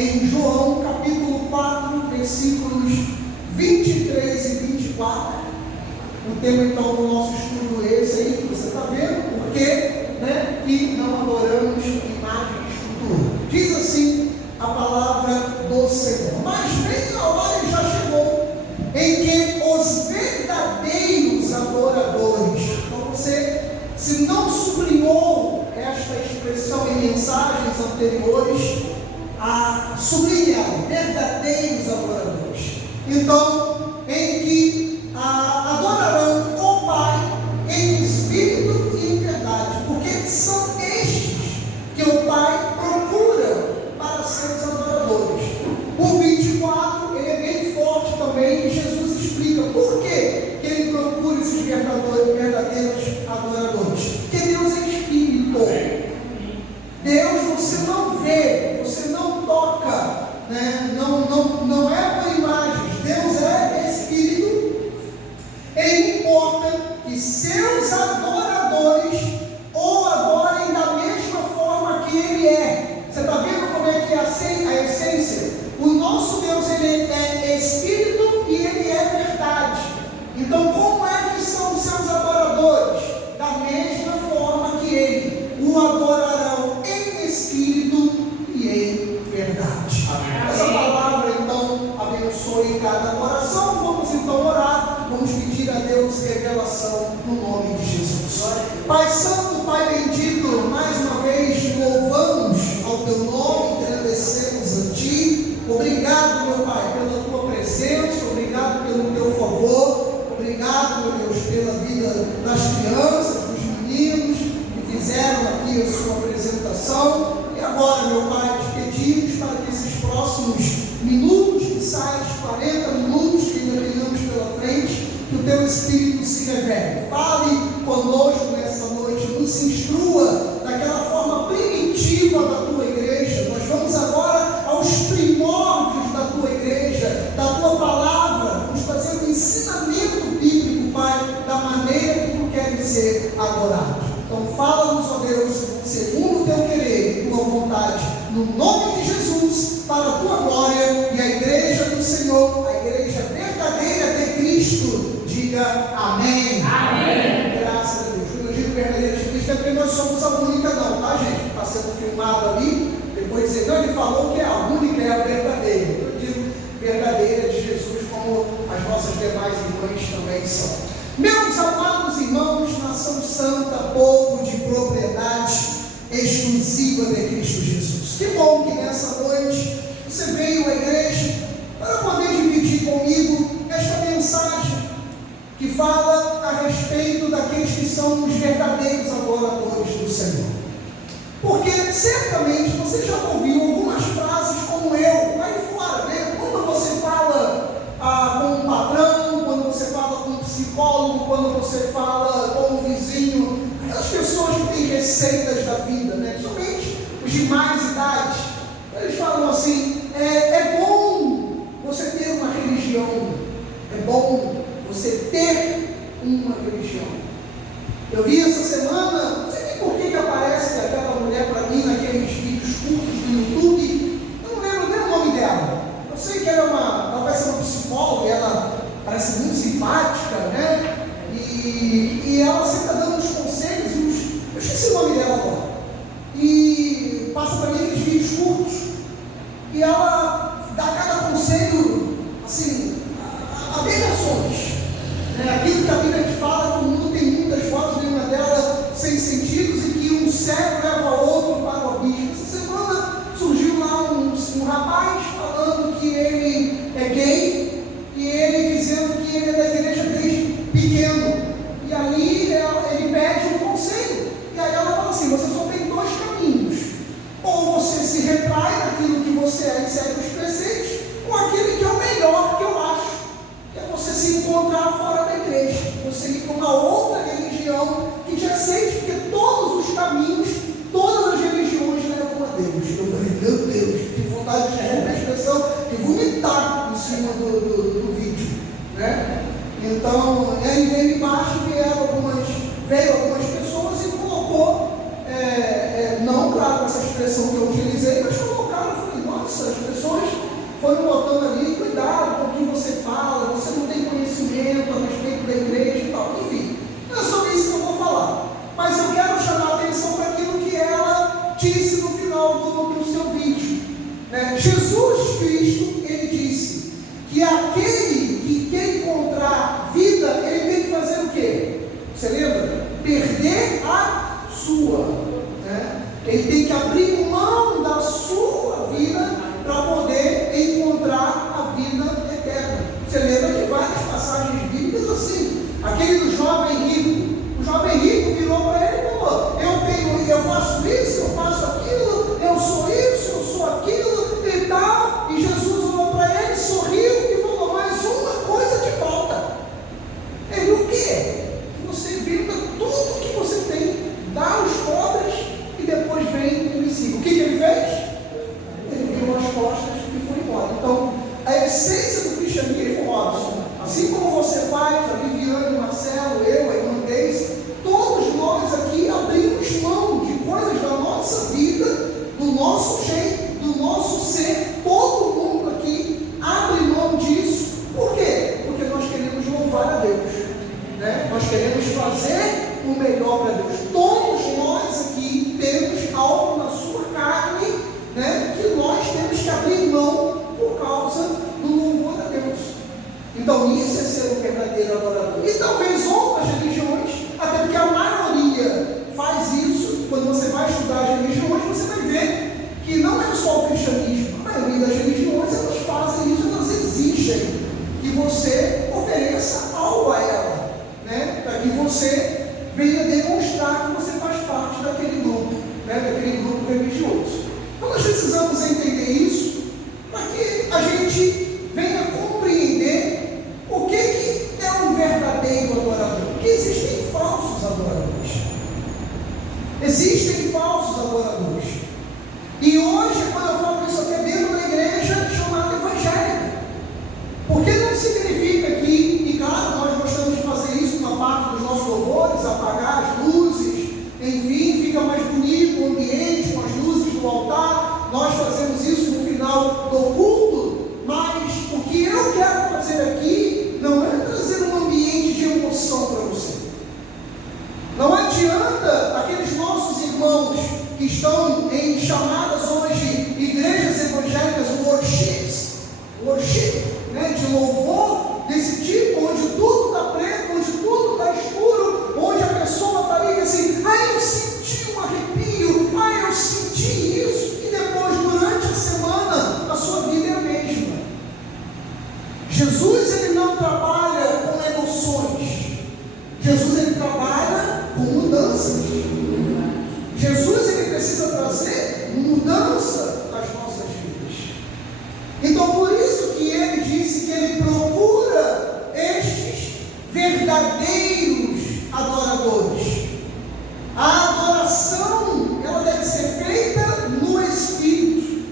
em João capítulo 4, versículos 23 e 24. O tema então do nosso estudo é esse aí, que você está vendo, por que, que não adoramos imagem de escultura. Diz assim a palavra do Senhor: mas vem a hora e já chegou, em que os verdadeiros adoradores, então você, se não sublinhou esta expressão em mensagens anteriores, sublinhe ela, verdadeiros adoradores. Então, em que adorarão o Pai em espírito e em verdade, porque são estes que o Pai procura para ser os adoradores. O 24, ele é bem forte também, e Jesus explica por que ele procura esses verdadeiros adoradores. Porque Deus é espírito. Deus você não vê, você não toca, não é por imagens. Deus é espírito. E importa que seus adoradores o adorem da mesma forma que Ele é. Você está vendo como é que é a essência? O nosso Deus, Ele é espírito e Ele é verdade. Então, como é que são os seus adoradores? Da mesma forma que Ele o adorarão em espírito e em verdade. Amém. Essa palavra, então, abençoe cada coração. Vamos então orar, vamos pedir a Deus revelação no nome de Jesus. Pai Santo, Pai bendito, mais uma vez louvamos ao Teu nome, agradecemos a Ti. Obrigado, meu Pai, pela Tua presença, obrigado pelo Teu favor, obrigado, meu Deus, pela vida das crianças, dos meninos que fizeram aqui a sua apresentação. E agora, meu Pai, te pedimos para que esses próximos minutos, que saem 40 minutos que ainda tenhamos pela frente, que o Teu Espírito se revele. Fale conosco nessa noite, nos instrua daquela forma primitiva da Tua igreja. Nós vamos agora aos primórdios da Tua igreja, da Tua palavra, nos fazendo ensinamento bíblico, Pai, da maneira que Tu queres ser adorado. Então fala-nos, ó Deus, segundo o Teu querer e Tua vontade, no nome de Jesus, para a Tua glória. E a igreja do Senhor, a igreja verdadeira de Cristo, diga amém. Amém. Graças a Deus. Quando eu digo verdadeira de Cristo, é porque nós somos a única não, tá, gente? Está sendo filmado ali, depois dizer, não, ele falou que a única é a verdadeira. Eu digo verdadeira de Jesus, como as nossas demais irmãs também são. Meus amados irmãos, nação santa, povo de propriedade exclusiva de Cristo Jesus. Que bom que nessa noite você veio à igreja para poder dividir comigo esta mensagem que fala a respeito daqueles que são os verdadeiros adoradores do Senhor. Porque certamente você já ouviu algumas frases como eu, aí fora, né? Quando você fala com um patrão, quando você fala com um psicólogo, quando você fala com um vizinho, as pessoas que têm receitas da vida, né? Principalmente os de mais idade, eles falam assim, é bom você ter uma religião, é bom você ter uma religião. Eu vi essa semana, não sei nem por que aparece aquela mulher para mim naqueles vídeos curtos do YouTube, eu não lembro nem o nome dela. Eu sei que ela parece uma psicóloga, ela parece muito simpática, né? E ela sempre está dando uns conselhos, eu esqueci o nome dela agora. E passa para mim aqueles vídeos curtos. E ela dá cada conselho, assim, aberrações. Aquilo que a Bíblia te fala, que o mundo tem muitas vozes, nenhuma delas sem sentidos, e que um cego leva outro para o abismo. Essa semana surgiu lá um rapaz falando que ele é gay, e ele dizendo que ele é da igreja desde pequeno. E ali ele pede um conselho. E aí ela fala assim, você só tem dois caminhos. Ou você se retrai daquilo que você é e segue os preceitos, ou aquele que é o melhor que eu acho, que é você se encontrar fora da igreja, você ir para uma outra religião que te aceite, porque todos os caminhos, todas as religiões levam a Deus. Eu falei, meu Deus, que vontade de a expressão de vomitar em cima do vídeo, né? Então, aí veio embaixo, veio algumas pessoas e colocou, não claro com essa expressão que eu utilizei, mas colocaram, eu falei, nossa, as pessoas Jesus Cristo, ele disse que aquele que quer encontrar vida, ele tem que fazer o quê? Você lembra? Perder a sua. Ele tem que abrir mão da sua vida para poder encontrar a vida eterna. Você lembra de várias passagens bíblicas assim. Aquele do jovem rico. O jovem rico virou para ele e falou: eu faço isso, eu faço aquilo, eu sou isso, eu sou aquilo e tal. E Jesus olhou para ele, sorriu e falou: mas uma coisa te falta. Ele: o quê? Que você venda tudo que você tem, dá aos pobres e depois vem e me siga. O que ele fez? Ele virou as costas e foi embora. Então, a essência do cristianismo, Robson, assim como você faz, a Viviane, o Marcelo, eu, a irmã Deise, todos nós aqui abrimos mão de coisas da nossa vida, do nosso jeito, do nosso ser. Todo mundo aqui abre mão disso. Por quê? Porque nós queremos louvar a Deus, nós queremos fazer o melhor para Deus. Todos nós aqui temos algo na sua carne, que nós temos que abrir mão por causa do louvor a Deus. Então isso é ser um verdadeiro adorador. E talvez outras religiões, até porque a maioria faz isso. Quando você vai estudar as religiões, você vai ver que não é só o cristianismo. A maioria das religiões, elas fazem isso, elas exigem que você ofereça algo a ela, para que você venha demonstrar que você faz parte daquele grupo, daquele grupo religioso. Então nós precisamos entender isso para que a gente venha compreender o que é um verdadeiro adorador. Porque existem falsos adoradores. Existem falsos adoradores. E hoje, quando eu falo isso aqui, é dentro da igreja chamada evangélica. Porque não significa que, e claro, nós gostamos de fazer isso na parte dos nossos louvores, apagar as luzes, enfim, fica mais bonito o ambiente com as luzes do altar. Nós fazemos isso no final do culto, mas o que eu quero fazer aqui não é trazer um ambiente de emoção para você. Não adianta aqueles nossos irmãos que estão em chamadas hoje igrejas evangélicas worship, de louvor desse tipo, onde tudo está preto, onde tudo está escuro, onde a pessoa está ali assim: eu senti um arrepio, eu senti isso, e depois durante a semana a sua vida é a mesma. Jesus, ele não trabalha com emoções. Jesus, ele trabalha com mudanças. Jesus, ele precisa trazer mudança nas nossas vidas. Então, por isso que ele disse que ele procura estes verdadeiros adoradores. A adoração, ela deve ser feita no Espírito,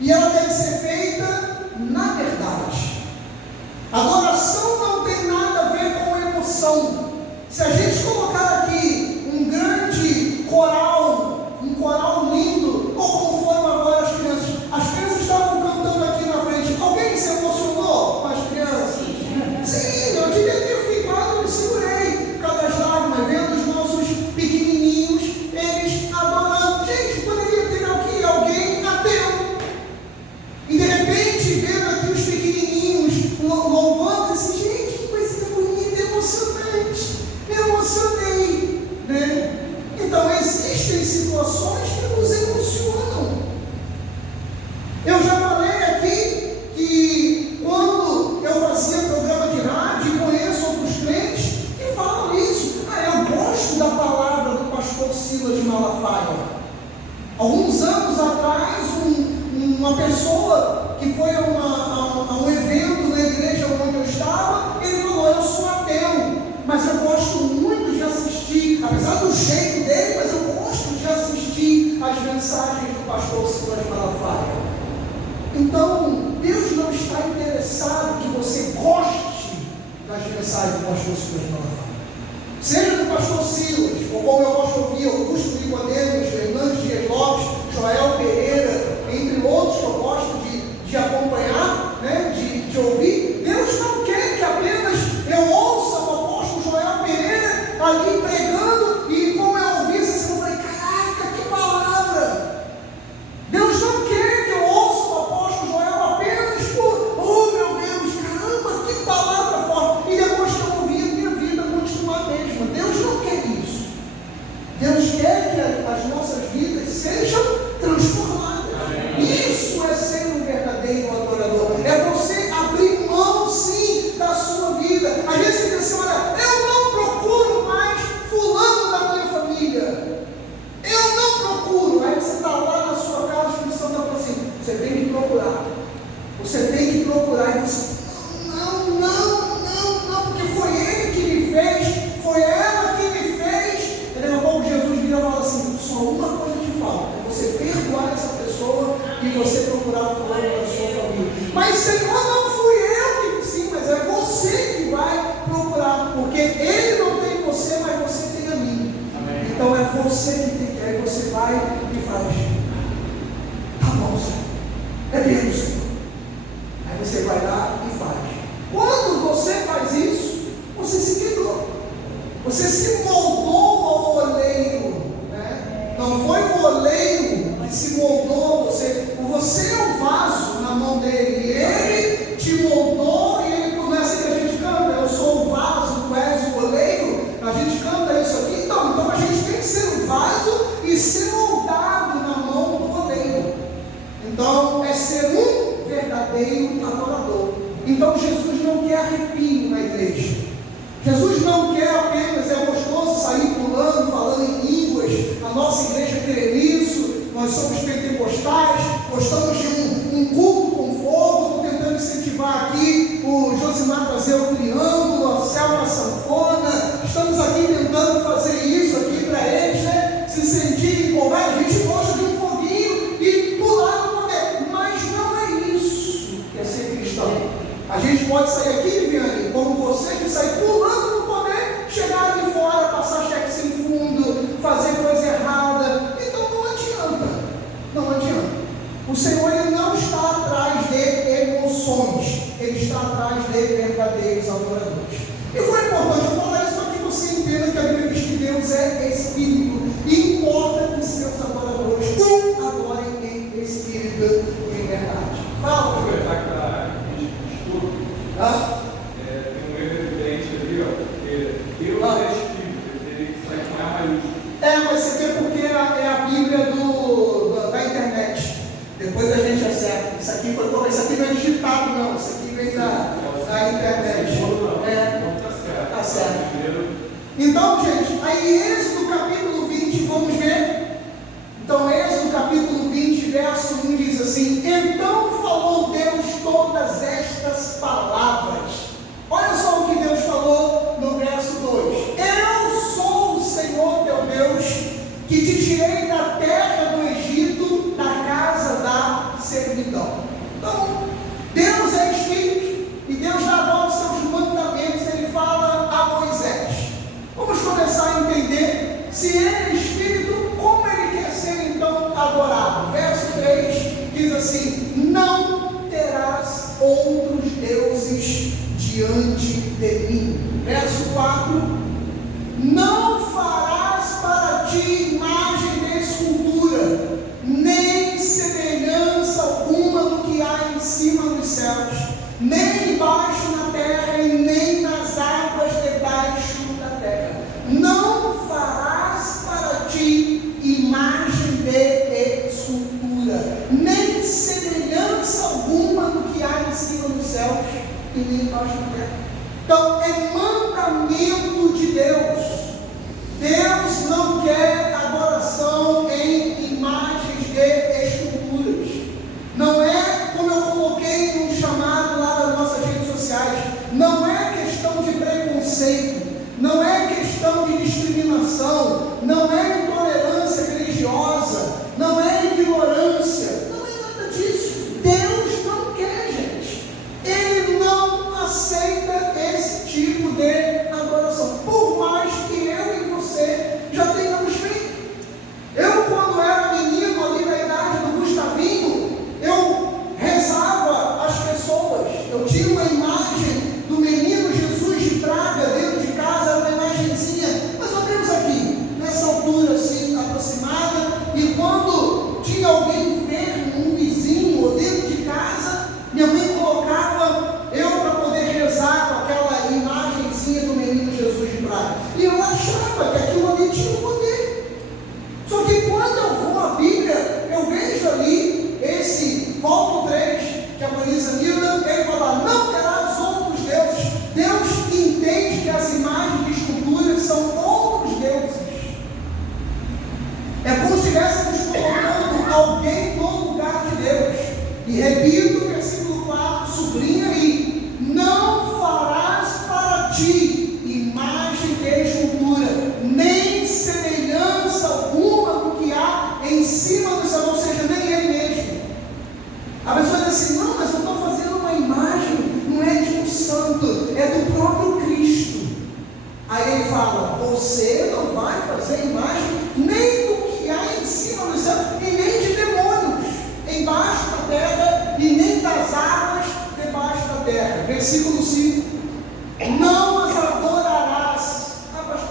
e ela deve ser feita na verdade. Adoração não tem nada a ver com emoção. Se a gente colocar aqui um grande coral, um coral lindo, ou como foram agora as crianças estavam cantando aqui na frente, alguém se emocionou com as crianças? Sim, eu devia ter ficado, eu me segurei, cada lágrima, vendo os nossos pequenininhos, eles adorando. Gente, poderia ter aqui alguém ateu, e de repente vendo aqui os pequenininhos louvando, assim: gente, que coisa bonita, emocionante, me emocionei, Então existem situações que nos emocionam. Eu já falei aqui que quando eu fazia programa de rádio, conheço outros crentes que falam isso: eu gosto da palavra do pastor Silas Malafaia. Alguns anos atrás, uma pessoa que foi a um evento na igreja onde eu estava, ele falou: eu sou ateu, mas eu gosto muito de assistir, apesar do jeito dele, mas eu gosto de assistir as mensagens do pastor Silas Malafaia. Então, Deus não está interessado que você goste das mensagens do pastor Silas Malafaia. Seja do pastor Silas, ou como eu gosto de ouvir, Augusto Nicodemus, Hernandes Dias Lopes, Joel Pereira, entre outros que eu gosto de acompanhar, de ouvir. Deus não quer que apenas eu ouça o apóstolo Joel Pereira ali pregando, e como eu ouvi essa semana, eu falei: caraca, que palavra! Deus não quer que eu ouça o procurar. Você tem que procurar e você, não, porque foi ele que me fez, foi ela que me fez. E daqui a pouco Jesus vira e fala assim: só uma coisa te falta, é você perdoar essa pessoa e você procurar fora da sua família. Mas Senhor, não fui eu que, sim, mas é você que vai procurar, porque ele não tem você, mas você tem a mim. Amém. Então é você que tem que ir, aí você vai e faz. Tá bom, Senhor, é mesmo, Senhor. Aí você vai lá e faz. Quando você faz isso, você se quebrou. Você se moldou ao oleiro, né? Não foi o oleiro que se moldou você. Você é o vaso na mão dele. E ele te moldou e ele começa que a gente canta. Eu sou o vaso, tu és o oleiro. A gente canta isso aqui. Então a gente tem que ser o vaso e ser moldado na mão do oleiro. Então é ser um verdadeiro adorador. Então Jesus não quer arrepio na igreja. Jesus não quer apenas, é gostoso sair pulando, falando em línguas. A nossa igreja crê nisso. Nós somos pentecostais, gostamos de um culto com fogo. Estou tentando incentivar aqui o Josimar trazer o triângulo, a Selma a sanfona. Estamos aqui tentando fazer isso aqui para eles, né? Se sentirem empolgados. A gente gosta de um foguinho e pular no poder. Mas não é isso que é ser cristão. A gente pode sair aqui, Viviane, como você, que sai pulando no poder, chegar ali fora, passar cheque sem fundo, fazer coisa errada. Então não adianta. Não adianta. O Senhor, ele não está atrás de emoções, ele está atrás de verdadeiros adoradores. E foi importante eu falar isso para que você entenda que a Bíblia diz que Deus é Espírito e importa que seus adoradores adorem em Espírito e em verdade. Fala, tem um erro evidente ali, porque Deus é Espírito, ele teria que sair com a maiúscula. Mas você vê porque é a Bíblia da internet. Depois a gente acerta. Isso aqui não é digitado, não. Isso aqui vem da internet. Tá certo. Então, gente, aí Êxodo capítulo 20, vamos ver. Então, Êxodo capítulo 20, verso 1 diz assim: então falou Deus todas estas palavras. Olha só o que Deus falou no verso 2: eu sou o Senhor teu Deus, que te tirei da terra do Egito, da casa da servidão. Então, Deus é Espírito, e Deus dá agora os seus mandamentos, ele fala a Moisés. Vamos começar a entender, se ele é Espírito, como ele quer ser então adorado. Verso 3 diz assim: não terás outros deuses diante de mim. Verso 4: não farás para ti imagem de escultura, nem semelhança alguma do que há em cima dos céus, nem embaixo na terra, e nem nas águas debaixo da terra. Não farás para ti imagem de escultura, nem semelhança alguma do que há em cima dos céus e nem embaixo da terra. Então é mandamento de Deus. Deus não quer adoração em imagens de esculturas. Não é, como eu coloquei num chamado lá das nossas redes sociais, não é questão de preconceito, não é questão de discriminação, não é intolerância religiosa, não é ignorância, não é nada disso. Deus não quer, gente. Ele não aceita esse tipo de adoração, por mais que eu e você já tenhamos feito. Eu, quando era menino ali na idade do Gustavinho, eu rezava as pessoas. Eu tinha uma imagem do menino Jesus de Praga dentro de casa, uma imagenzinha, mais ou menos aqui, nessa altura Repito, versículo 4, sublinha aí: não farás para ti imagem de escultura, nem semelhança alguma do que há em cima do céu, ou seja, nem ele mesmo. A pessoa diz assim: não, mas eu estou fazendo uma imagem, não é de um santo, é do próprio Cristo. Aí ele fala: você não vai fazer imagem nem do que há em cima do céu, e nem de demônios embaixo da terra, e nem das águas debaixo da terra. Versículo 5: não as adorarás.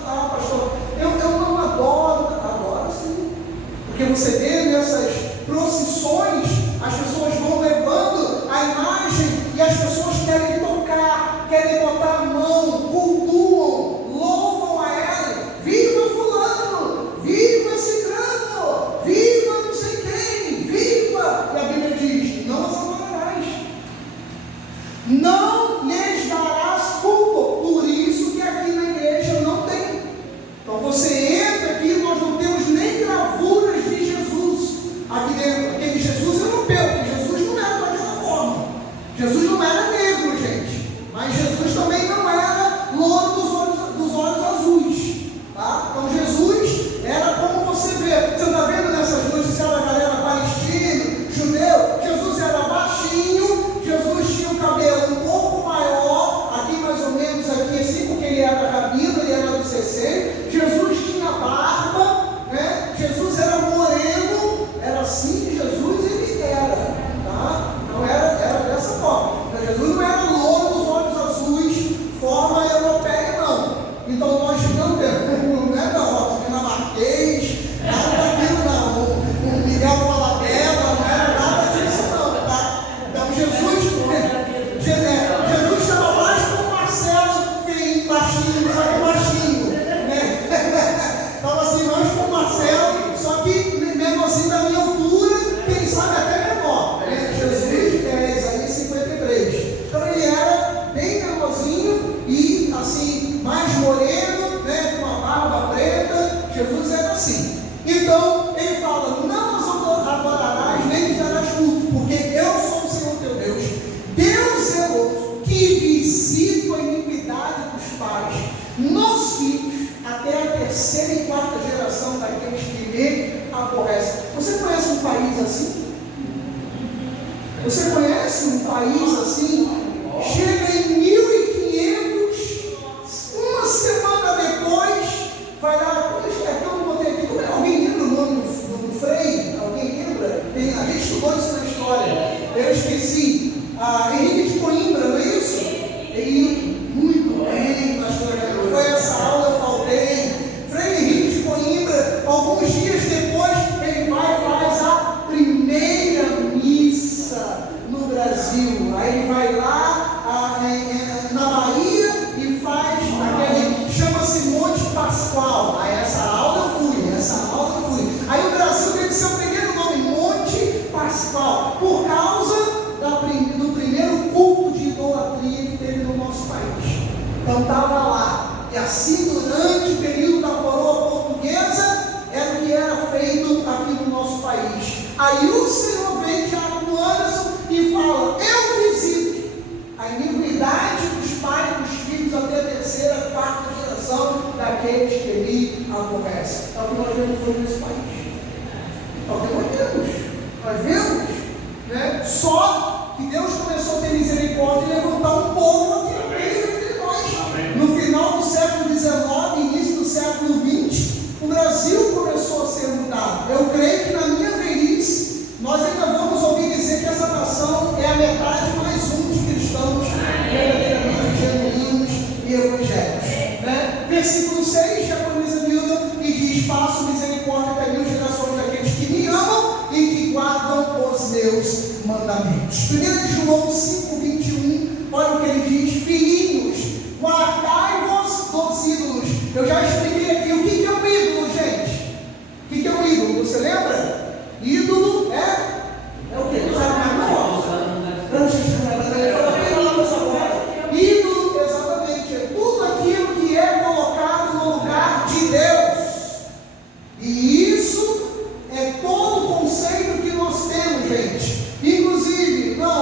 Pastor, eu não adoro. Agora sim, porque você vê nessas procissões, as pessoas vão levando a imagem e as pessoas querem tocar, querem botar a mão, cultuam, louvam a ela. Viva fulano, viva ciclano, viva não sei quem, viva. E a Bíblia diz: não as adorarás, não lhes darás culto. Por isso que aqui na igreja não tem. Então você entra aqui, nós não temos nem gravuras de Jesus aqui dentro. Aquele Jesus europeu, porque Jesus não era daquela forma. Jesus não era negro, gente, mas Jesus também não era louro dos olhos azuis, tá? Então Jesus era como você vê. Você está vendo nessas notícias da galera palestina, judeu? Jesus era baixinho, Jesus tinha o cabelo um pouco maior, aqui mais ou menos aqui assim, porque ele era rabino, ele era do CC. Jesus tinha barba, né? Jesus era moreno, era assim que Jesus ele era, tá? Não era dessa forma. Então, Jesus não era louro dos olhos azuis, forma europeia, não. Então nós não temos, não é não, dinamarquês, nada daquilo não. O Miguel Falabella, não era nada disso não, tá? Então Jesus estava mais com o Marcelo, feio, baixinho, só que baixinho, né? Estava assim, mais com o Marcelo, só que mesmo assim da minha altura, quem sabe até menor, né? Jesus é Isaías 53. Então ele era bem menorzinho e assim, mais moreno, né? Com a barba preta. Jesus era assim. Então ele fala: não as adorarás, nem lhes darás culto, porque eu sou o Senhor teu Deus, Deus zeloso, que visita a iniquidade dos pais nos filhos, até a terceira e quarta geração daqueles que me aborrecem. Você conhece um país assim? Você conhece um país assim? Chega em 1500, uma semana depois, vai dar. Eu não botei aqui. Alguém lembra o nome do Frei? Alguém lembra? A gente estudou isso na história. Eu esqueci. Henrique de Coimbra, não é isso? Muito bem, pastor. Foi essa aula, eu faltei. Frei Henrique de Coimbra, alguns dias depois, ele vai e faz a primeira missa no Brasil. Aí ele vai lá na Bahia e faz aquele, chama-se Monte Pascoal. Aí essa aula eu fui. Aí o Brasil teve seu primeiro nome, Monte Pascoal, por causa do primeiro culto de idolatria que teve no nosso país. Então estava lá. E assim, durante o período da coroa portuguesa, era o que era feito aqui no nosso país. Aí o Senhor vem já com Anderson e fala: eu visito a iniquidade dos pais e dos filhos até a terceira, quarta geração daqueles que me aborrecem. É o que nós vemos hoje nesse país. É o que nós vemos, né? Só que Deus começou a ter misericórdia e levantar um povo aqui no meio entre nós. No final do século XIX, início do século XX, o Brasil começou a ser mudado. Eu creio que na minha velhice, nós ainda vamos ouvir dizer que essa nação é a metade mais um de cristãos verdadeiramente genuínos e evangélicos, né? Versículo 6, Jaconiza Milda, e diz: faço misericórdia até 1000 gerações daqueles que me amam e que guardam os meus mandamentos. 1 João 5,21, olha o que ele diz: filhinhos, guardai-vos dos ídolos. Eu já expliquei aqui o que é um ídolo, gente. O que é um ídolo? Você lembra? Ídolo é o que? Não sabe mais não? Ídolo, exatamente, é tudo aquilo que é colocado no lugar de Deus. E isso é todo o conceito que nós temos, gente. Inclusive, não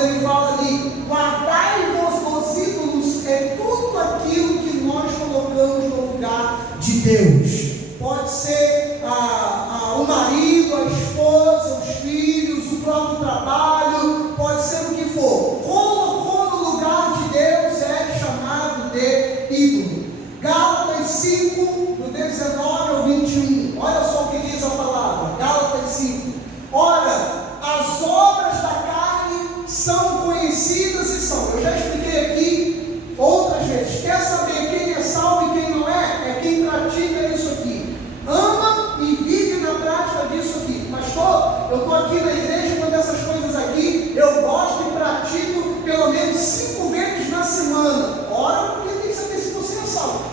quando ele fala ali, guardai-vos dos ídolos, é tudo aquilo que nós colocamos no lugar de Deus. Pode ser o marido, a esposa, os filhos, o próprio trabalho, pode ser o que for. Colocou no lugar de Deus é chamado de ídolo. Gálatas 5, do 19 ao 21. Olha só o que diz a palavra. Gálatas 5. Ora, as obras da carne são conhecidas e são. Eu já expliquei aqui outras vezes. Quer saber quem é salvo e quem não é? É quem pratica isso aqui. Ama e vive na prática disso aqui. Pastor, eu estou aqui na igreja, uma dessas coisas aqui, eu gosto e pratico pelo menos 5 vezes na semana. Ora, porque tem que saber se você é salvo.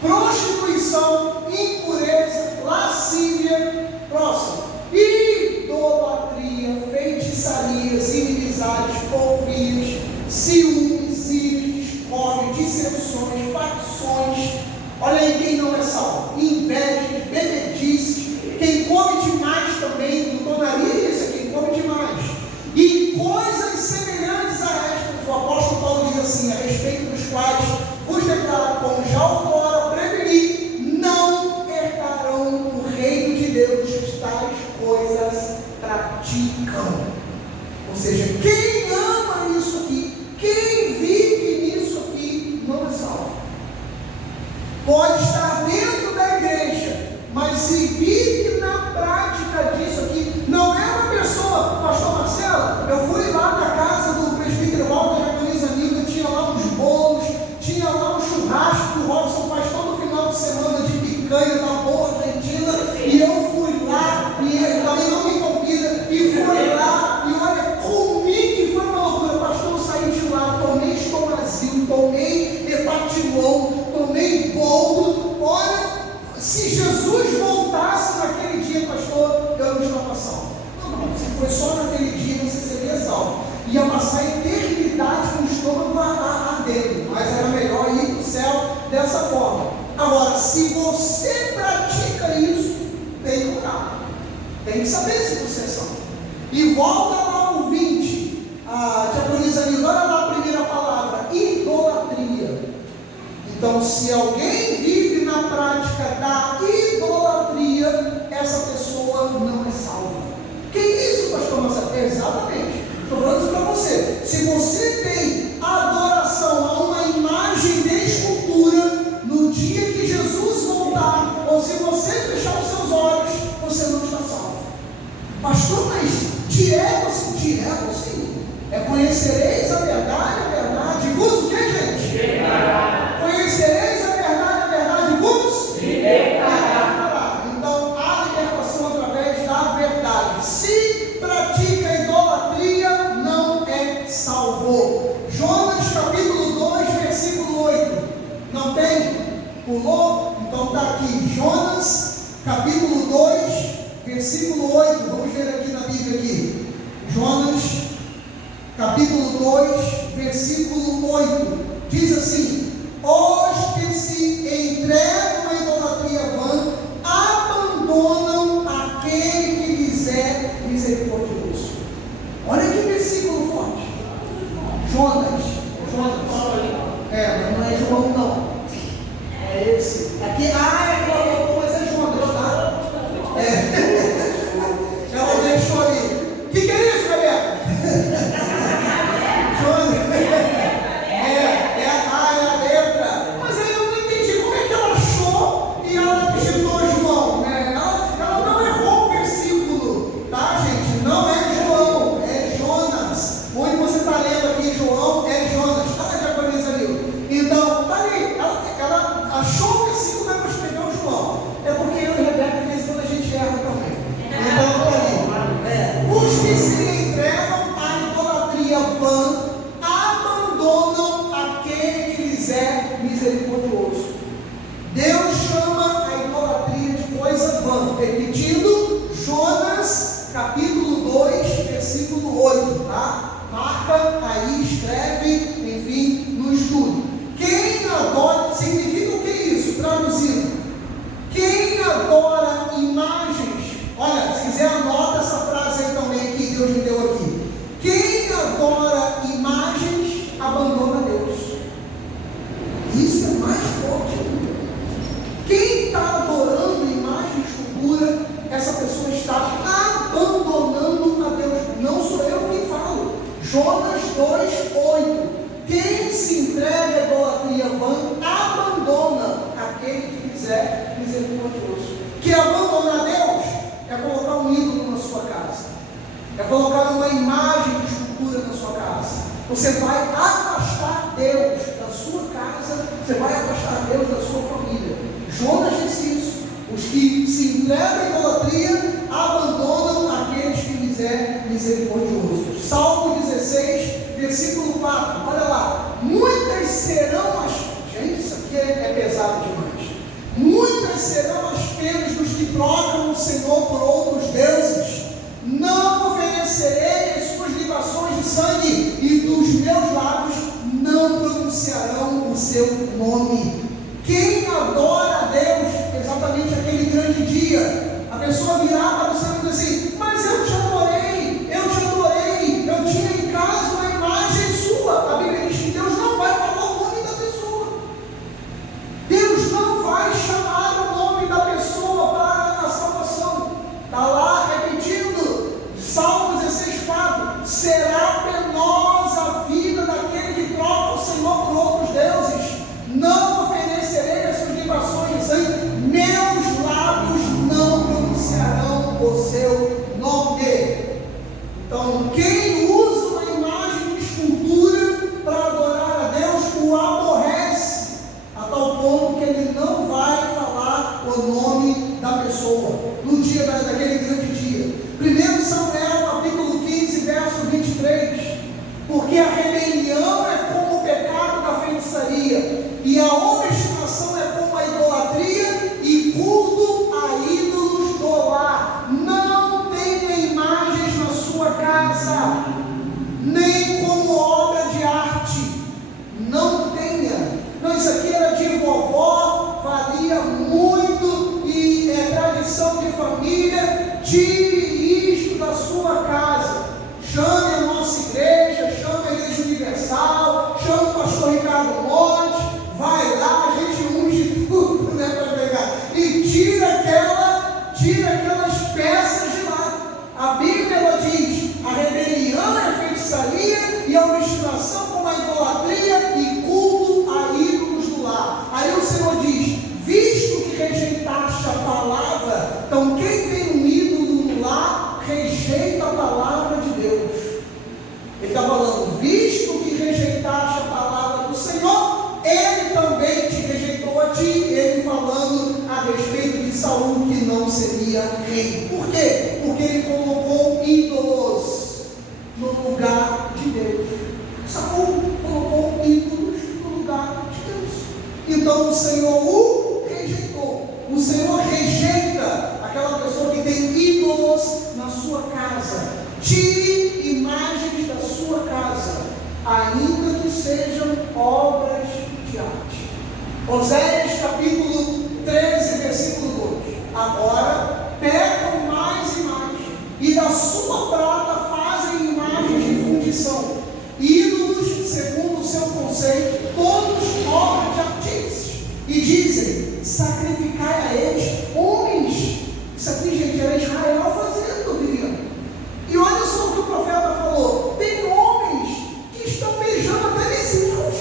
Prostituição, impureza, lascívia, próximo. Idolatria, feitiçarias, inimizades, porfias, ciúmes, íris, discórdia, dissensões, facções. Olha aí quem não é salvo. Invejas, bebedices, quem come demais também, não tornaria isso, quem come demais. E coisas semelhantes a estas, o apóstolo Paulo diz assim, a respeito dos quais vos declaro, como já outrora preveni, não herdarão o reino de Deus, tais coisas praticam. Ou seja, quem ama isso aqui, quem vive nisso aqui, não é salvo. Pode estar dentro da igreja, mas se vive na prática disso aqui, não é uma pessoa. Pastor Marcelo, eu fui lá na casa do presbítero Walter Japonesa Nilda, tinha lá uns bolos, tinha lá um churrasco que o Robson faz todo final de semana de picanha da boa Argentina, e eu fui lá, e ele também não me convida, e fui lá, e olha, comi que foi uma loucura. Pastor, eu saí de lá, tomei estomazil, tomei hepatilon, tomei boldo. Olha, se Jesus voltasse naquele dia, pastor, eu não estava salvo. Não, se foi só naquele dia, você seria salvo. Ia passar a eternidade com o estômago ardendo, mas era melhor ir para o céu dessa forma. Agora, se você pratica isso, tem que orar. Tem que saber se você é salvo. E volta lá ao 20, diaconisa Nilda, olha lá a primeira palavra, idolatria. Então, se alguém vive na prática da idolatria, essa pessoa não é salva. Que isso, pastor Marcelo? Exatamente. Estou falando isso para você. Se você tem adoração a uma imagem de escultura, no dia que Jesus voltar, ou se você fechar os seus olhos, você não está salvo. Pastor, mas direto sim. É conhecereis a verdade vos o que, gente? Conhecereis a verdade vos libertará. Então, há libertação através da verdade. Se pratica idolatria, não é salvo. Jonas capítulo 2, versículo 8. Não tem? Pulou? Então está aqui. Jonas capítulo 2, versículo 8. Vamos ver aqui na Bíblia aqui. Jonas capítulo 2, versículo 8. Diz assim: os que se entregam à idolatria vã abandonam aquele que lhes é misericordioso. Olha que versículo forte. Jonas. Mas não é João não. É esse. Aqui, mas é Jonas, tá? Ela deixou ali. O que é isso, Bebeca? Jonas. É a letra. Mas aí eu não entendi como é que ela achou e ela digitou João, né? Ela não errou o versículo, tá, gente? Não é João, é Jonas. Onde você está lendo aqui João, é Jonas. Olha que coisa ali. Então, tá ali. Ela achou o versículo, mas não escreveu João. É porque eu e Rebeca, de vez em quando a gente erra também. Então, tá ali. Os que se entregam à idolatria vã abandonam aquele que lhes é misericordioso. Deus chama a idolatria de coisa vã. Repetindo, Jonas capítulo 2, versículo 8, tá? Marca aí, escreve, enfim, no estudo. Quem adora, significa o que é isso? Traduzindo, quem adora imagens, olha, se quiser anota essa frase aí também que Deus me deu aqui. Quem adora Jonas 2:8. Quem se entrega à idolatria abandona aquele que quiser misericordioso. Que abandonar Deus é colocar um ídolo na sua casa, é colocar uma imagem de escultura na sua casa. Você vai afastar Deus da sua casa, você vai afastar Deus da sua família. Jonas disse isso. Os que se entregam à idolatria abandonam aqueles que lhes é misericordioso. Salmo 16, versículo 4. Olha lá. Muitas serão as... Gente, isso aqui é pesado demais. Muitas serão as penas dos que trocam o Senhor por outros deuses. Não oferecerei as suas libações de sangue, e dos meus lábios não pronunciarão o seu nome. Quem adora a Deus, exatamente aquele grande dia, a pessoa virá para o Senhor e diz assim: mas eu te adorei, eu tinha em casa uma imagem sua. A Bíblia diz que Deus não vai falar o nome da pessoa. Deus não vai chamar o nome da pessoa para a salvação. Está lá repetindo, Salmo 16:4. Será penosa a vida daquele que troca o Senhor por outros deuses. Não oferecerei as suas libações de sangue, meus lábios não pronunciarão o seu nome. Então, quem usa uma imagem de escultura para adorar a Deus, o aborrece, a tal ponto que ele não vai falar o nome da pessoa, no dia daquele grande dia. 1 Samuel, capítulo 15, verso 23. Porque a rebelião é como o pecado da feitiçaria, e a obstinação é como a idolatria e culto a ídolos do lar. Não tenha imagens na sua casa, nem como obra de arte. Não tenha. Não, isso aqui era de vovó, valia muito, e é tradição de família. Tire isto da sua casa. Chame a nossa igreja, chame a Igreja Universal, chame o pastor Ricardo Monte, vai lá, a gente unge tudo, né, para pegar, e tira aquelas peças de lá. A Bíblia ela diz: a rebelião é feitiçaria, e a obstinação como a idolatria e culto a ídolos do lar. Aí o Senhor diz: visto que rejeitaste a palavra, então quem tem um ídolo no lar, rejeita a palavra de Deus. Ele está falando: visto que rejeitaste a palavra do Senhor, Ele também te rejeitou a ti. Ele falando a respeito de Saul, que não seria rei. Por quê? Porque ele colocou ídolos no lugar de Deus. Saul colocou ídolos no lugar de Deus. Então o Senhor o rejeitou. O Senhor rejeita aquela pessoa que tem ídolos na sua casa. Tire imagens da sua casa, ainda que sejam obras de arte. Oséias capítulo 13, versículo 2. Agora pecam mais e mais, e da sua prata fazem imagens de fundição, ídolos segundo o seu conceito, todos obras de artífices, e dizem: sacrificai a eles homens. Isso aqui, gente, era Israel fazendo, Viviane. E olha só o que o profeta falou: tem homens que estão beijando até vizinhos,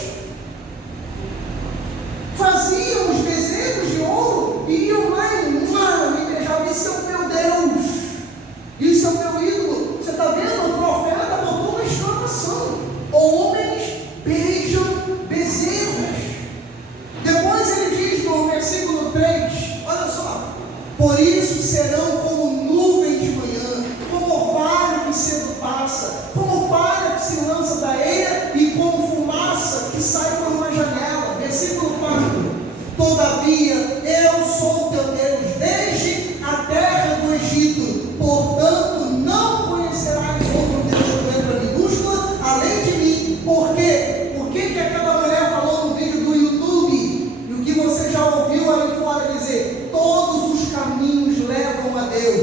faziam os bezerros de ouro e iam lá e beijavam. Isso é o meu Deus, isso é o meu ídolo. Você está vendo? O profeta botou uma exclamação: homens beijam bezerros. Depois ele diz no versículo 3, olha só: por isso serão como nuvem de manhã, como orvalho que cedo passa, como palha que se lança da eira e como fumaça que sai por uma janela. Versículo 4: todavia eu sou teu Deus desde a terra do Egito, portanto não conhecerás outro Deus com letra minúscula além de mim. Por quê? O que aquela mulher falou no vídeo do YouTube, e o que você já ouviu ali fora dizer: todos os caminhos levam a Deus.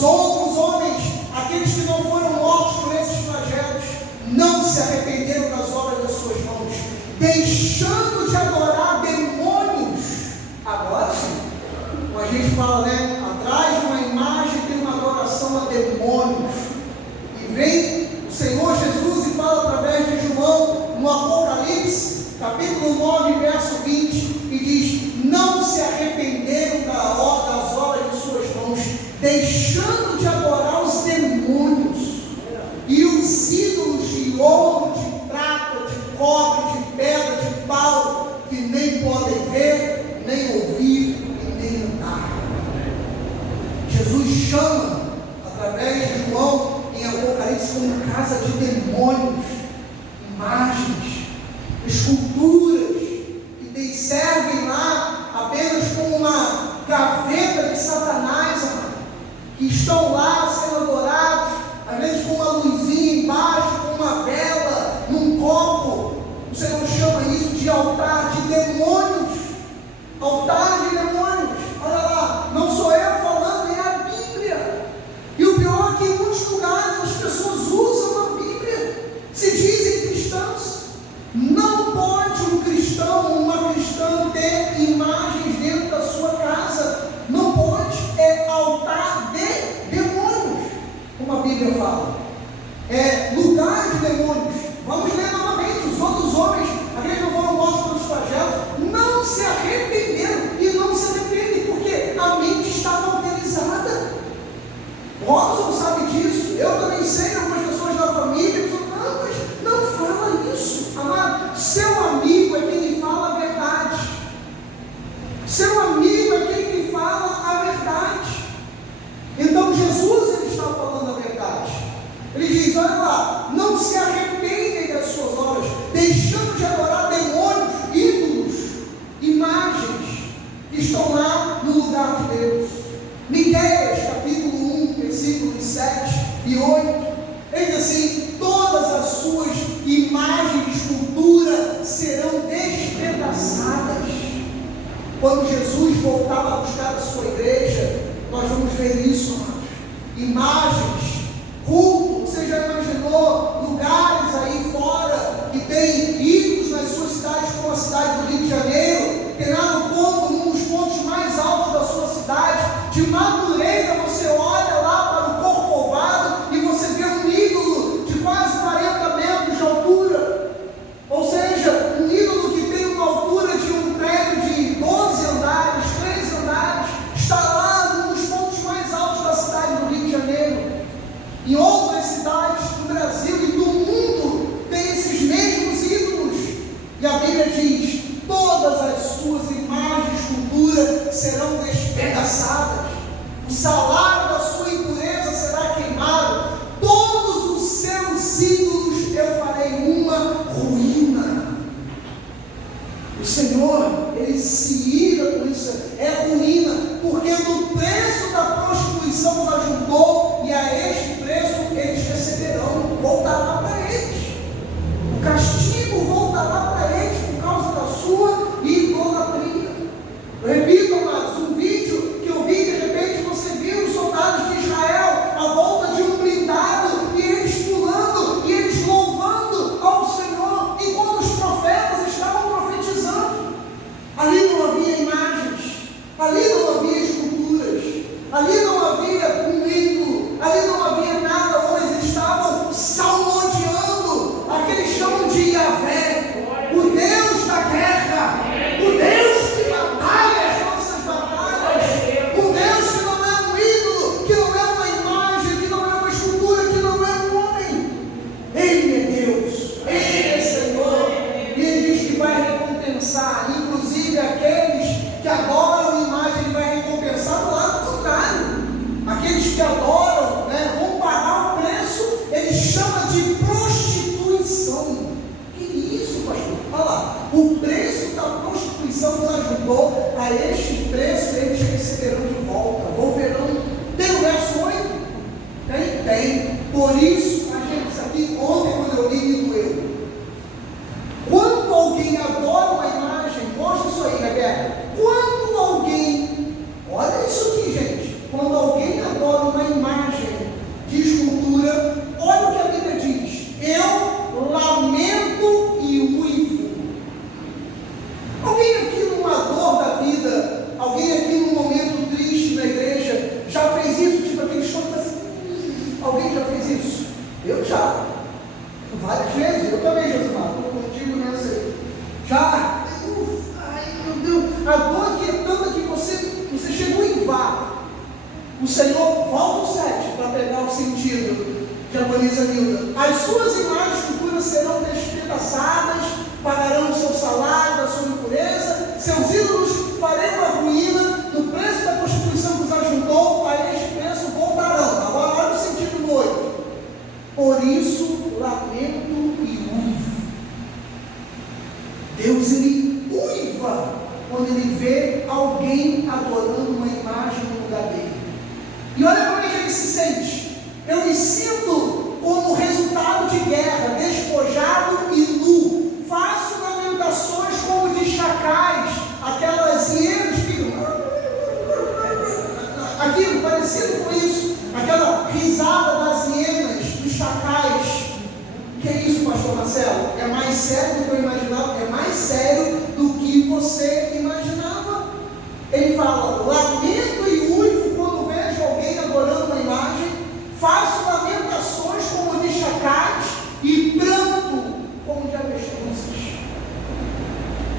Os outros homens, aqueles que não foram mortos por esses flagelos, não se arrependeram das obras das suas mãos, deixando de adorar demônios. Agora sim, como a gente fala, né? Atrás de uma imagem tem uma adoração a demônios. E vem o Senhor Jesus e fala através de João, no Apocalipse, capítulo 9, verso 20, e diz: não se arrependeram das obras de suas mãos, deixando de adorar os demônios e os ídolos de ouro, de prata, de cobre, de pedra, de pau, que nem podem ver, nem ouvir e nem andar. Jesus chama, através de João, em Apocalipse, como casa de demônios, imagens, esculturas, que servem lá apenas como uma gaveta de Satanás, amado, que estão lá sendo adorados, às vezes com uma luzinha embaixo, com uma vela, num copo. O Senhor chama isso de altar de demônios. Altar de demônios. Olha lá, não sou eu falando, é a Bíblia. E o pior é que em muitos lugares as pessoas usam a Bíblia, se dizem cristãos. Não pode um cristão, uma cristã ter imagens dentro da sua casa. Não pode, é altar de demônios, como a Bíblia fala. É lugar de demônios. Vamos ler novamente. Os outros homens, aqueles que não foram mortos pelos flagelos, não se arrependeram e não se arrependem, porque a mente estava alterizada. Robson sabe disso, eu também sei, algumas pessoas da família, não, mas não fala isso, amado. Seu amigo é quem lhe fala a verdade. Seu amigo é quem lhe fala a verdade. Então Jesus, ele está falando a verdade. Ele diz: olha lá, não se arrependem das suas obras, deixando de adorar demônios, ídolos, imagens que estão lá no lugar de Deus. Miqueias, capítulo 1, versículos 7 e 8, ele diz assim: todas as suas imagens de escultura serão despedaçadas. Quando Jesus voltava a buscar a sua igreja, nós vamos ver isso, amados. Imagens, culto. Você já imaginou lugares aí fora que tem ídolos nas suas cidades, como a cidade do Rio de Janeiro? Tem lá no ponto, num dos pontos mais altos da sua cidade, de Madureira, você olha lá para o Corcovado e você vê um ídolo de quase 40 metros de altura. Ou seja, um ídolo que tem uma altura de um prédio de 12 andares, 13 andares, está lá num dos pontos mais altos da cidade do Rio de Janeiro. Em outras cidades do Brasil e do mundo tem esses mesmos ídolos. E a Bíblia diz: todas as suas imagens de escultura serão despedaçadas. O salário da sua impureza será queimado. Todos os seus ídolos eu farei uma ruína. O Senhor, ele se ira por isso. É ruína, porque no preço da prostituição os ajuntou, e a este preço eles receberão. Voltará para eles. O castigo voltará para eles por causa da sua idolatria. Eu repito, amados, um vídeo que eu vi, de repente você viu os soldados de Israel à volta de um blindado, e eles pulando, e eles louvando ao Senhor, enquanto os profetas estavam profetizando. Ali não havia imagens, ali não havia esculturas, ali não havia um ídolo, ali não havia nada, onde eles estavam salmodiando, aqueles chamam de Yahvé, o Deus da guerra, o Deus que batalha as nossas batalhas, o Deus que não é um ídolo, que não é uma imagem, que não é uma escultura, que não é um homem. Ele é Deus, Ele é Senhor, e Ele diz que vai recompensar, inclusive aqueles que adoram imagem. Ele vai recompensar do lado contrário. Aqueles que adoram, né, vão pagar o preço. Ele chama de prostituição. Que isso, pastor? Olha lá, o preço da prostituição nos ajudou. A este preço eles receberão de volta. Volverão. Tem o verso 8? Tem. Por isso, a gente, isso aqui ontem quando eu li, me doeu. Quando alguém adora uma imagem, mostra isso aí, Rebeca. Quando alguém, olha isso aqui, gente. Quando alguém adora uma imagem As suas imagens futuras serão despedaçadas, pagarão o seu salário da sua impureza, seus ídolos farão a ruína, do preço da prostituição que os ajuntou, a este preço voltarão. Agora olha o sentido do 8. Por isso, lamento e uivo. Deus, ele uiva quando ele vê alguém adorando uma imagem no lugar dele. E olha como é que ele se sente. Eu me sinto como resultado de guerra, despojado e nu. Faço lamentações como de chacais, aquelas hienas que... aquilo parecido com isso, aquela risada das hienas, dos chacais. Que é isso, pastor Marcelo? É mais sério do que eu imaginava? É mais sério do que você imaginava. Ele fala, lamento e uivo quando vejo alguém adorando uma imagem, faço lamentações como de chacais e pranto como de avestruzes.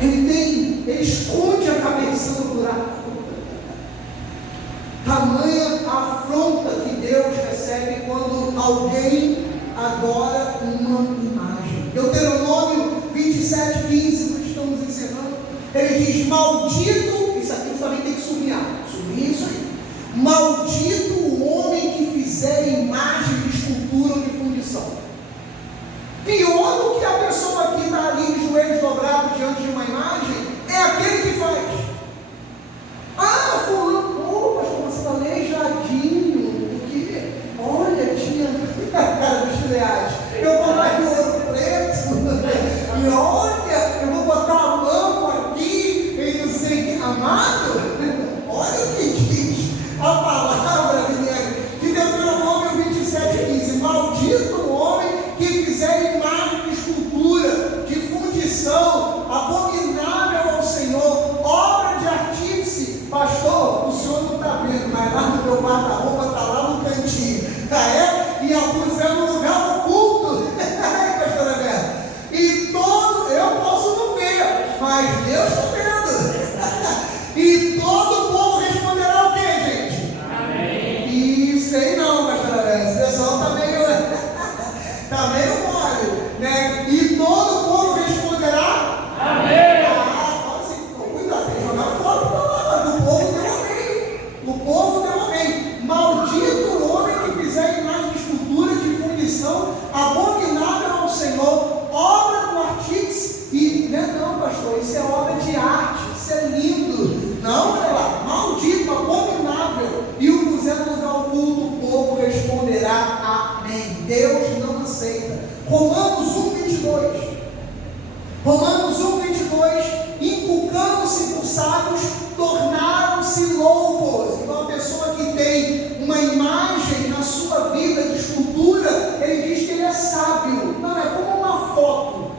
Ele esconde a cabeça no buraco. Tamanha afronta que Deus recebe quando alguém adora uma imagem. Deuteronômio 27:15, nós estamos encerrando. Ele diz, maldito, isso aqui também tem que sublinhar isso aí. Maldito o homem que fizer imagem de escultura ou de fundição. Pior do que a pessoa que está ali de joelhos dobrados diante de uma imagem, é aquele que faz. Ah, fulano, pastor, você está aleijadinho, porque, olha, tinha cara dos cereais. Eu vou mais no ouro preto, e olha, eu vou botar a mão aqui, e não sei o que, amado, olha o que diz a palavra de Deuteronômio 27:15, maldito o homem que fizer imagem de escultura, de fundição, abominável ao Senhor, obra de artífice. Pastor, o senhor não está vendo, mas lá no meu guarda-roupa está lá no cantinho, e a pusemos no lugar oculto, pastor Alberto, e todo, eu posso não ver, mas Deus está vendo, e todo o povo responderá o quê, gente? Amém. E sei não, pastor Alberto, o pessoal está meio mole, né? E todo o povo responderá amém. Agora sim, cuidado, tem que jogar foto do povo deu amém. O povo deu amém. Maldito o homem que fizer imagem de escultura, de fundição, abominável ao Senhor, obra do artífice. E não, pastor, isso é obra de arte, isso é lindo. Não, olha lá, maldito, abominável, e o puser no lugar oculto, o povo responderá amém. Deus não aceita. Romanos 1:22. Romanos 1:22. Inculcando-se por sábios, tornaram-se loucos. Então a pessoa que tem uma imagem na sua vida de escultura, ele diz que ele é sábio. Não, é como uma foto.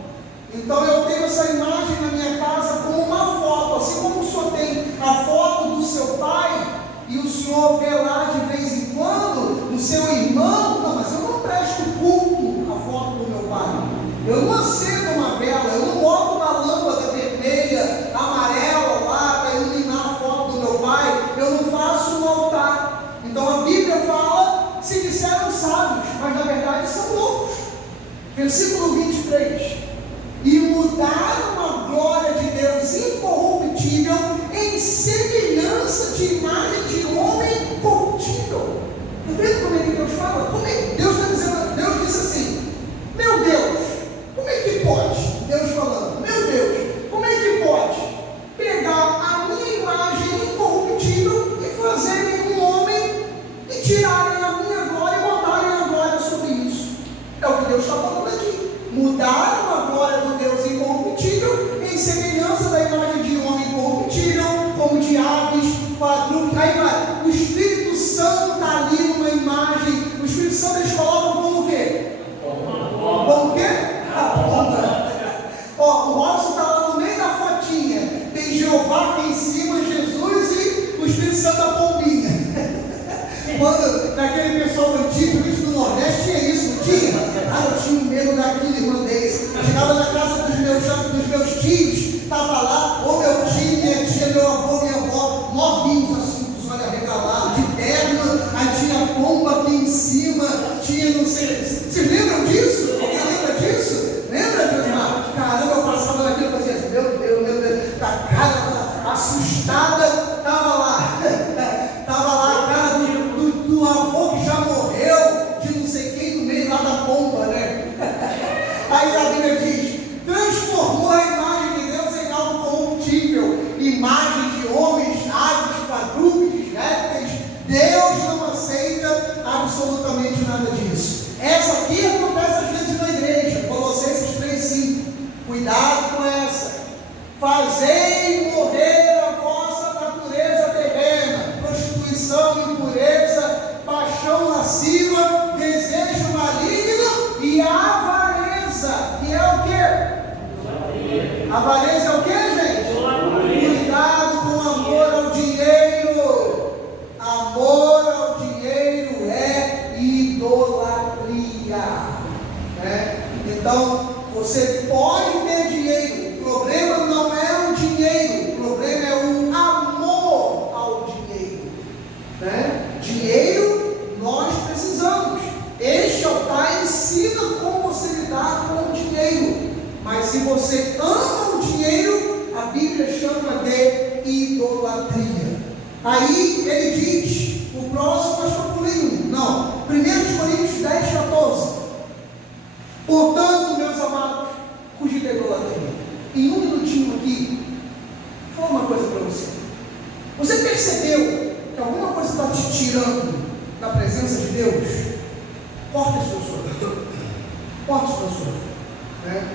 Então eu tenho essa imagem na minha casa como uma foto, assim como o senhor tem a foto é o que, gente? Cuidado com amor ao dinheiro. Amor ao dinheiro é idolatria. Né? Então, você pode ter dinheiro. O problema não é o dinheiro. O problema é o amor ao dinheiro. Né? Dinheiro nós precisamos. Este altar ensina como você lidar com o dinheiro. Mas se você ama o dinheiro, a Bíblia chama de idolatria. Aí ele diz, o próximo acho que eu pulei um. Não, 1 Coríntios 10, 14. Portanto, meus amados, fugir da idolatria. Em um minutinho aqui, vou falar uma coisa para você. Você percebeu que alguma coisa está te tirando da presença de Deus? Corta esse teu sonho. Corta esse teu sonho. Né?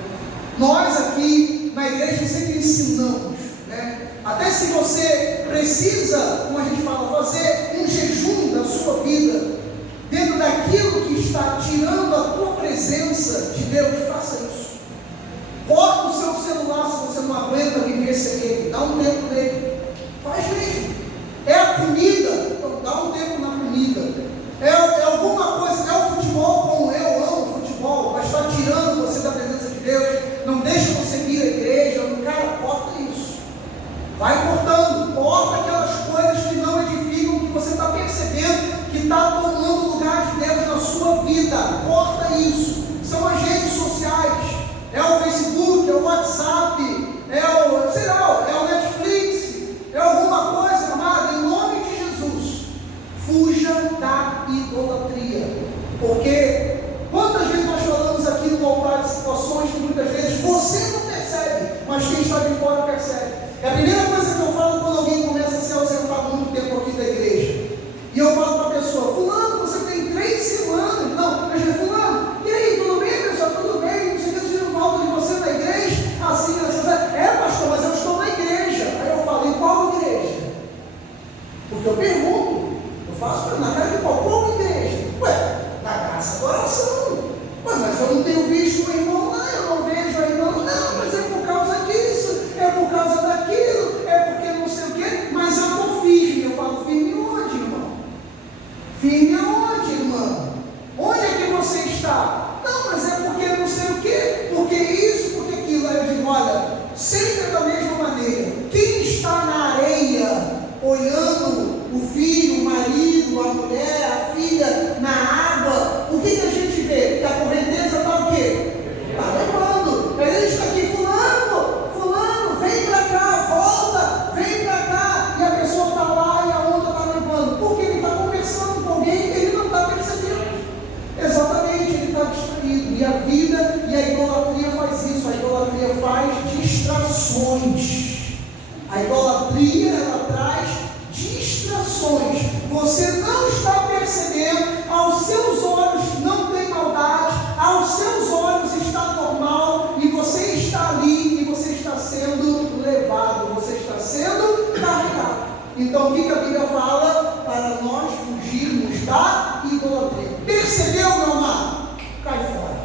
Nós aqui na igreja sempre ensinamos, né? Até se você precisa, como a gente fala, fazer um jejum da sua vida, dentro daquilo que está tirando a tua presença de Deus, faça isso. Corta o seu celular se você não aguenta viver sem ele, dá um tempo nele, faz mesmo. É a comida, então dá um tempo na comida. É alguma coisa, é o futebol, como eu amo futebol, mas está tirando você da presença de Deus, não deixa você vir à igreja, cara, corta isso. Vai cortando, corta aquelas coisas que não edificam, que você está percebendo que está tomando lugar de Deus na sua vida. Corta isso. São as redes sociais, é o Facebook, é o WhatsApp, é o, sei lá, é o Netflix, é alguma coisa, amado, em nome de Jesus, fuja da idolatria. Porque quantas vezes nós falamos aqui no altar de situações que muitas vezes você não percebe, mas quem está de fora percebe. É a primeira coisa que eu falo quando alguém começa a se ausentar muito tempo aqui da igreja. E eu falo para a pessoa, fulano, você tem 3 semanas. Não, mas é fulano, e aí, tudo bem, pessoal? Tudo bem? Não sei o que, eu não falta de você na igreja? Assim, pastor, mas eu estou na igreja. Aí eu falo, em qual igreja? Porque eu pergunto, eu faço na cara de qual igreja? Ué, na graça da oração. Ué, mas eu não tenho visto o irmão lá, eu não vejo a irmã. Não, mas é por causa disso, é por causa daquilo, é porque não sei o quê, mas eu estou firme. Eu falo, firme onde, irmão? Firme aonde, irmão? Onde é que você está? Não, mas é porque não sei o quê, porque isso, porque aquilo. Aí eu digo, olha, sempre da mesma maneira. Quem está na areia, olhando o filho, o marido, a mulher, a filha, na água, o que a gente vê? Que a correnteza está o quê? Está levando. Ele está aqui, fulano, vem para cá, volta, vem para cá. E a pessoa está lá e a onda está levando. Porque ele está conversando com alguém que ele não está percebendo. Exatamente, ele está distraído. E a vida e a idolatria faz isso. A idolatria faz distrações. A idolatria, ela traz distrações. Você não está percebendo, aos seus olhos não tem maldade, aos seus olhos está normal, e você está ali, e você está sendo levado, você está sendo carregado. Então o que a Bíblia fala? Para nós fugirmos da idolatria. Percebeu, meu amado? Cai fora.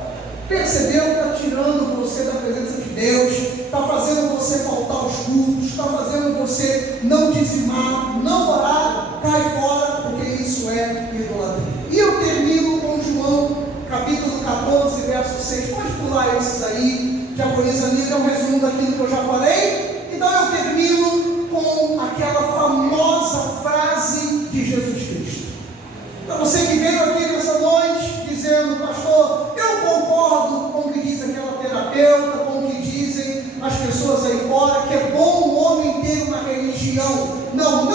Percebeu que está tirando você da presença de Deus, está fazendo você faltar aos cultos, está fazendo você não dizimar, não orar, cai fora, porque isso é idolatria. E eu termino com João, capítulo 14, verso 6. Pode pular esses aí, diaconisa Nilda, é um resumo daquilo que eu já falei. Então eu termino com aquela famosa frase de Jesus Cristo. Para você que veio aqui nessa noite dizendo, pastor, eu concordo com o que diz aquela terapeuta, com o que dizem as pessoas aí fora, que é bom o homem ter uma religião. Não